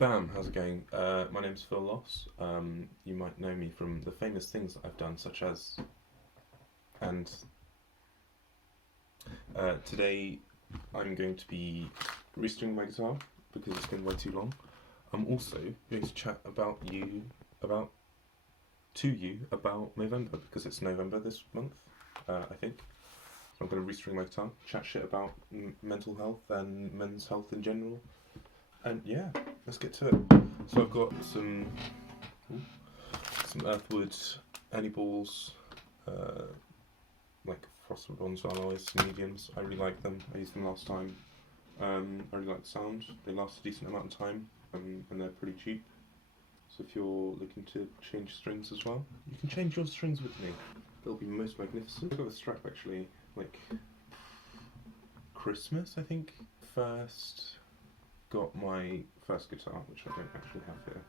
Bam, how's it going? My name's Phil Loss. You might know me from the famous things that I've done, such as... And today I'm going to be restringing my guitar because it's been way too long. I'm also going to chat about about Movember because it's November this month, I think. So I'm going to restring my guitar, chat shit about mental health and men's health in general. And yeah, let's get to it. So I've got some earthwood any balls, like frostwood ones, alloys, mediums. I really like them. I used them last time. I really like the sound. They last a decent amount of time, and they're pretty cheap. So if you're looking to change strings as well, you can change your strings with me. They'll be most magnificent. I got a strap actually, like Christmas, I think. Got my first guitar, which I don't actually have here,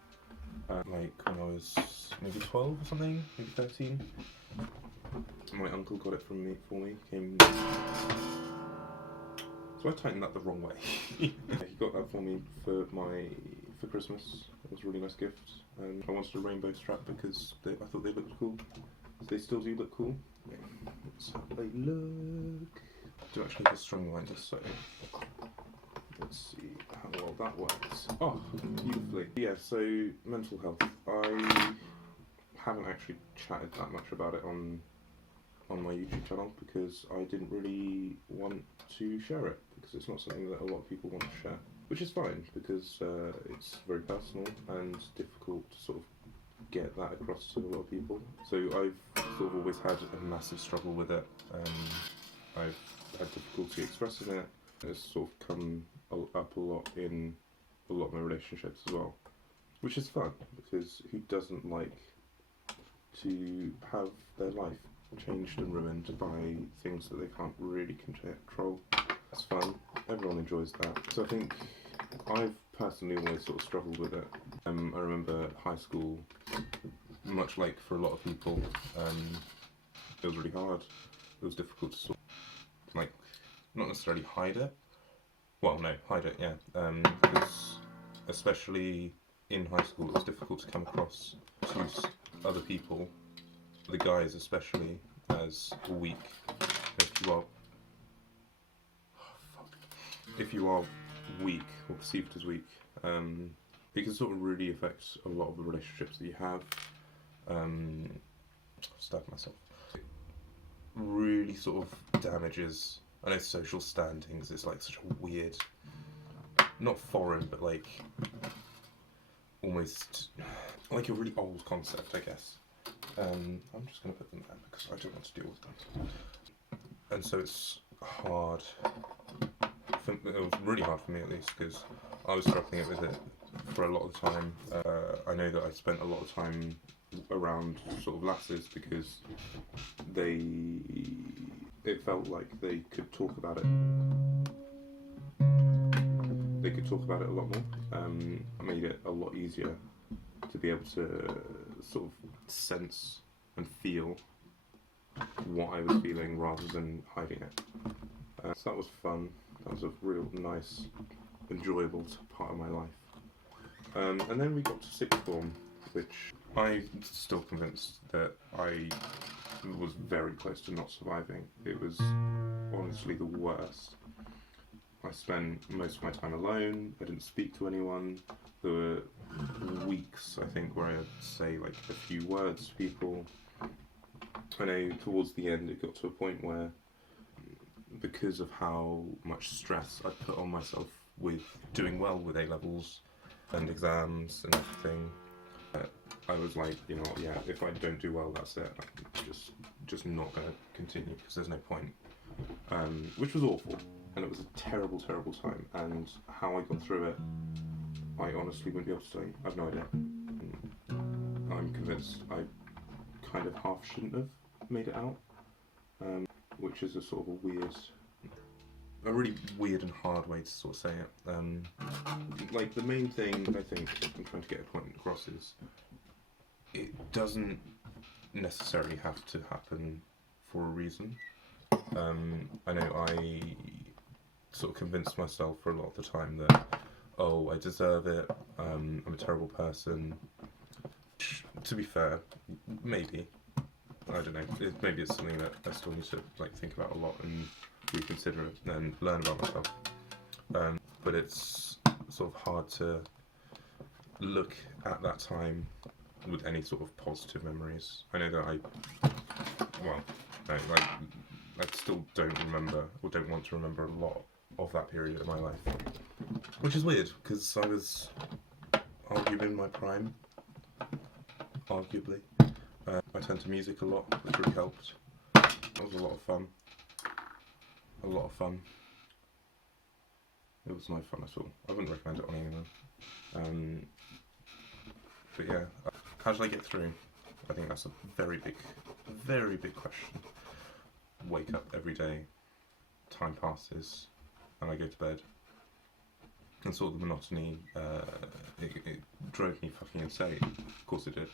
like when I was maybe 12 or something, maybe 13. My uncle got it for me. So I tightened that the wrong way. He got that for me for Christmas. It was a really nice gift. And I wanted a rainbow strap because I thought they looked cool. They still do look cool. Let's have a look. I do actually have a string winder, so let's see how well that works. Oh, beautifully. Yeah, so mental health. I haven't actually chatted that much about it on my YouTube channel because I didn't really want to share it because it's not something that a lot of people want to share, which is fine because it's very personal and difficult to sort of get that across to a lot of people. So I've sort of always had a massive struggle with it. I've had difficulty expressing it. It's sort of come up a lot in a lot of my relationships as well, which is fun because who doesn't like to have their life changed and ruined by things that they can't really control? That's fun. Everyone enjoys that. So I think I've personally always sort of struggled with it. I remember high school, much like for a lot of people, it was really hard. It was difficult to sort of, like, not necessarily hide it. Well, no, hide it, yeah. Because especially in high school, it was difficult to come across to other people, the guys especially, as weak. If you are weak or perceived as weak, it can sort of really affect a lot of the relationships that you have. Stab myself. It really sort of damages, I know, social standings. It's like such a weird, not foreign, but like almost like a really old concept, I guess. I'm just going to put them there because I don't want to deal with them. And so it's hard. It was really hard for me, at least, because I was struggling with it for a lot of the time. I know that I spent a lot of time around sort of lasses because it felt like they could talk about it. They could talk about it a lot more. It made it a lot easier to be able to sort of sense and feel what I was feeling rather than hiding it. So that was fun. That was a real nice, enjoyable part of my life. And then we got to sixth form, which I'm still convinced that I was very close to not surviving. It was honestly the worst. I spent most of my time alone. I didn't speak to anyone. There were weeks, I think, where I'd say like a few words to people. I know towards the end it got to a point where, because of how much stress I put on myself with doing well with A-levels and exams and everything, I was like, you know what, yeah, if I don't do well, that's it. I'm just not going to continue because there's no point. Which was awful, and it was a terrible, terrible time. And how I got through it, I honestly wouldn't be able to tell you. I've no idea. I'm convinced I kind of half shouldn't have made it out, which is a sort of a really weird and hard way to sort of say it. Like, the main thing I think I'm trying to get a point across is it doesn't necessarily have to happen for a reason. I know I sort of convinced myself for a lot of the time that, oh, I deserve it, I'm a terrible person. To be fair, maybe. I don't know. Maybe it's something that I still need to like think about a lot and reconsider it and learn about myself. But it's sort of hard to look at that time with any sort of positive memories. I know that I still don't remember or don't want to remember a lot of that period of my life, which is weird because I was arguably in my prime. Arguably, I turned to music a lot, which really helped. It was a lot of fun. A lot of fun. It was no fun at all. I wouldn't recommend it on anyone. But yeah, how did I get through? I think that's a very big question. Wake up every day, time passes, and I go to bed. And sort of the monotony, it drove me fucking insane. Of course it did.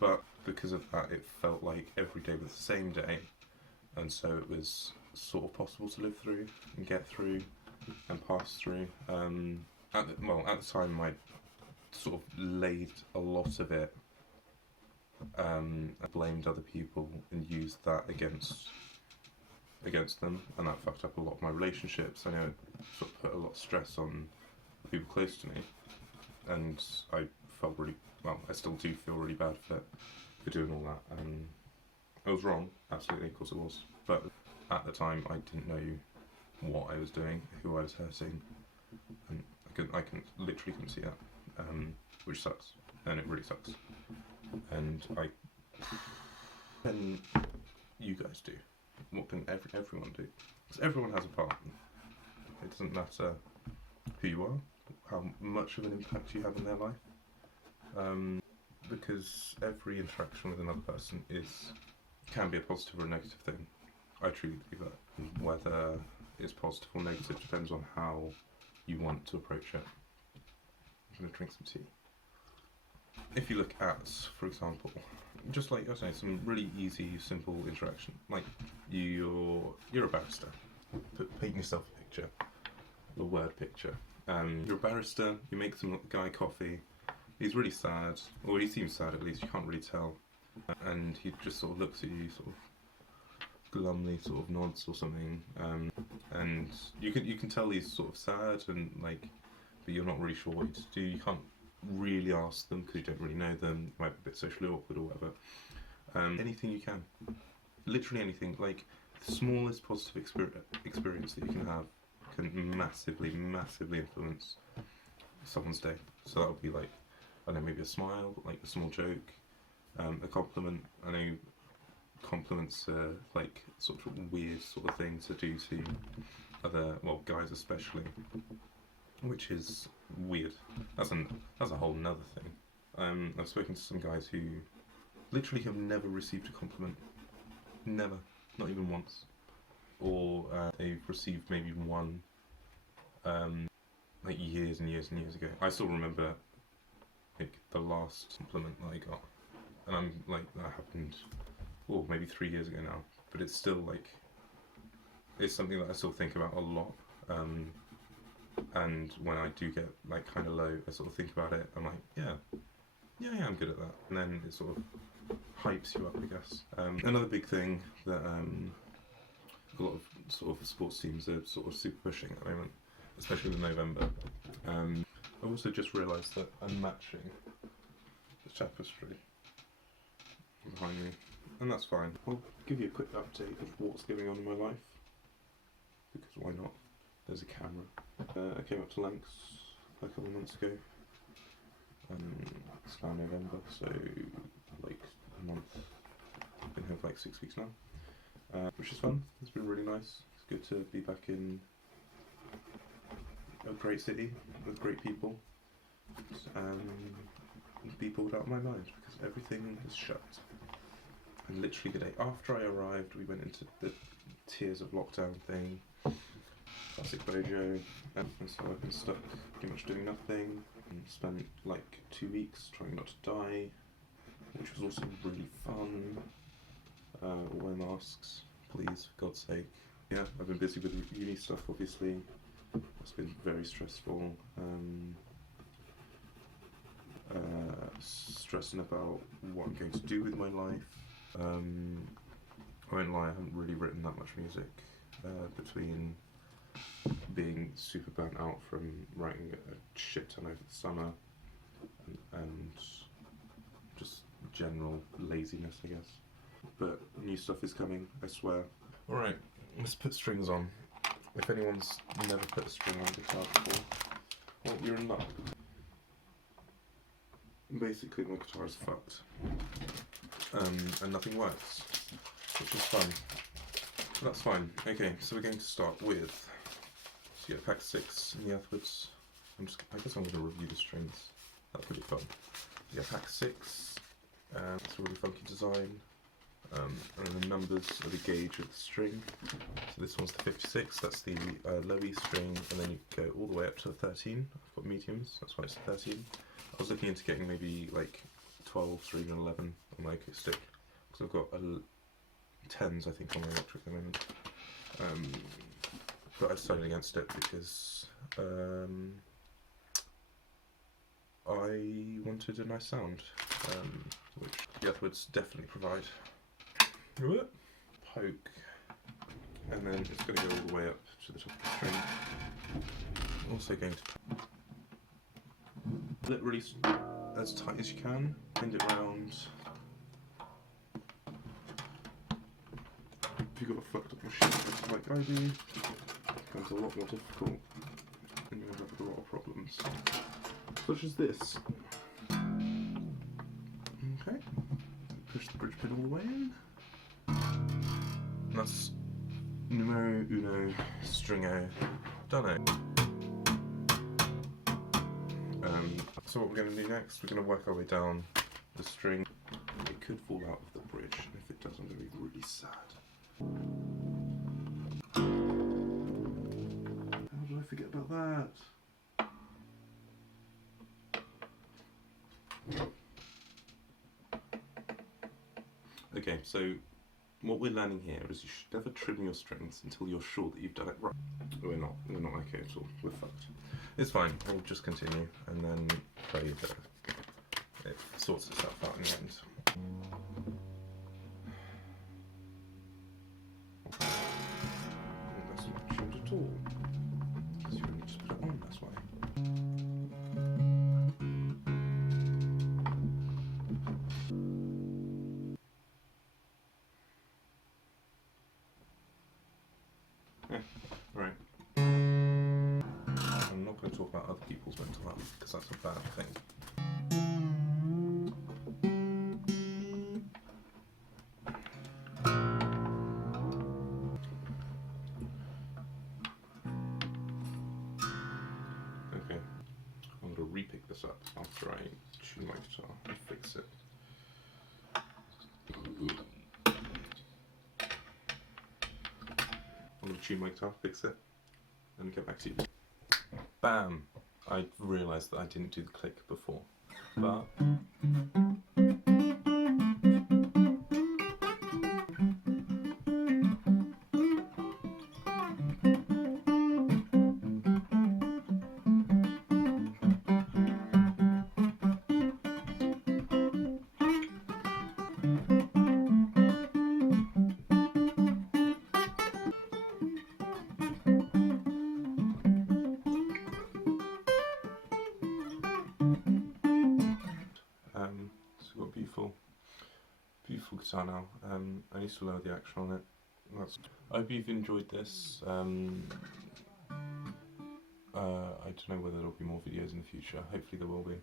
But because of that, it felt like every day was the same day, and so it was sort of possible to live through and get through and pass through. At the time, I sort of laid a lot of it. I blamed other people and used that against them, and that fucked up a lot of my relationships. I know it sort of put a lot of stress on people close to me, and I felt really, well, I still do feel really bad for doing all that. I was wrong, absolutely, of course it was, but at the time I didn't know what I was doing, who I was hurting, and I literally couldn't see that, which sucks, and it really sucks. And then you guys do. What can everyone do? Because everyone has a part. It doesn't matter who you are, how much of an impact you have in their life, because every interaction with another person can be a positive or a negative thing. I truly believe that. Whether it's positive or negative depends on how you want to approach it. I'm going to drink some tea. If you look at, for example, just like I say, some really easy, simple interaction, like you're a barrister. Paint yourself a picture, a word picture. You're a barrister. You make some guy coffee. He's really sad, or he seems sad at least. You can't really tell, and he just sort of looks at you, sort of glumly, sort of nods or something. And you can tell he's sort of sad and like, but you're not really sure what to do. You can't really ask them because you don't really know them. You might be a bit socially awkward or whatever. Anything you can, literally anything, like the smallest positive experience that you can have can massively influence someone's day. So that would be like, I don't know, maybe a smile, like a small joke, a compliment. I know compliments are like sort of weird sort of thing to do to other, well, guys especially, which is weird. That's a whole nother thing. I've spoken to some guys who literally have never received a compliment. Never. Not even once. Or they've received maybe one like years and years and years ago. I still remember like the last compliment that I got. And I'm like, that happened, well, maybe 3 years ago now. But it's still like, it's something that I still think about a lot. And when I do get like kind of low, I sort of think about it. I'm like, yeah, I'm good at that. And then it sort of hypes you up, I guess. Another big thing that a lot of sort of sports teams are sort of super pushing at the moment, especially with November. I've also just realised that I'm matching the tapestry behind me, and that's fine. I'll give you a quick update of what's going on in my life, because why not? There's a camera. I came up to Lancs a couple of months ago. It's now November, so like a month. I've been here for like 6 weeks now, which is fun. It's been really nice. It's good to be back in a great city with great people, and be bored out of my mind because everything is shut. And literally the day after I arrived, we went into the tears of lockdown thing. Classic Bojo, and so I've been stuck pretty much doing nothing, and spent like 2 weeks trying not to die, which was also really fun. Wear masks, please, for God's sake. Yeah, I've been busy with uni stuff, obviously, It's been very stressful. Stressing about what I'm going to do with my life. I won't lie, I haven't really written that much music between being super burnt out from writing a shit ton over the summer and just general laziness, I guess. But new stuff is coming, I swear. Alright, let's put strings on. If anyone's never put a string on a guitar before, well, you're in luck. Basically, my guitar is fucked. And nothing works, which is fun. But that's fine. Okay, so we're going to start with, so you get pack 6 in the earthwards. I guess I'm going to review the strings. That's pretty fun. You get pack 6, and it's a really funky design. And the numbers are the gauge of the string. So this one's the 56, that's the low E string, and then you go all the way up to 13. I've got mediums, that's why it's 13. I was looking into getting maybe like 12s or even 11 on my acoustic, because I've got 10s I think on my electric at the moment. But I decided against it because I wanted a nice sound, which the earthwards definitely provide. Poke, and then it's going to go all the way up to the top of the string. Also going to pull it really as tight as you can, bend it round. If you've got a fucked up machine like I do, it becomes a lot more difficult and you end up with a lot of problems, such as this. Okay, push the bridge pin all the way in. And that's numero uno, stringo, done. So what we're going to do next, we're going to work our way down the string. It could fall out of the bridge, and if it does I'm going to be really sad. How did I forget about that? Okay, so what we're learning here is you should never trim your strings until you're sure that you've done it right. We're not okay at all, we're fucked. It's fine, we'll just continue and then pray that it sorts itself out in the end. That's not tuned at all, because you only just put it on, that's why. Right. I'm not going to talk about other people's mental health because that's a bad thing. Okay, I'm going to re-pick this up after I tune my guitar and fix it. I'm going to tune my guitar, fix it, and get back to you. Bam! I realised that I didn't do the click before, but... so we've got a beautiful guitar now. I need to lower the action on it. I hope you've enjoyed this. I don't know whether there'll be more videos in the future. Hopefully there will be.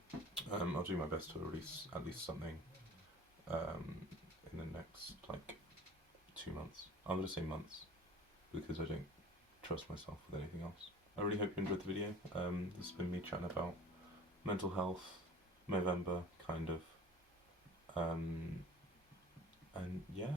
I'll do my best to release at least something in the next like 2 months. I'm going to say months because I don't trust myself with anything else. I really hope you enjoyed the video. This has been me chatting about mental health, Movember, kind of. And yeah.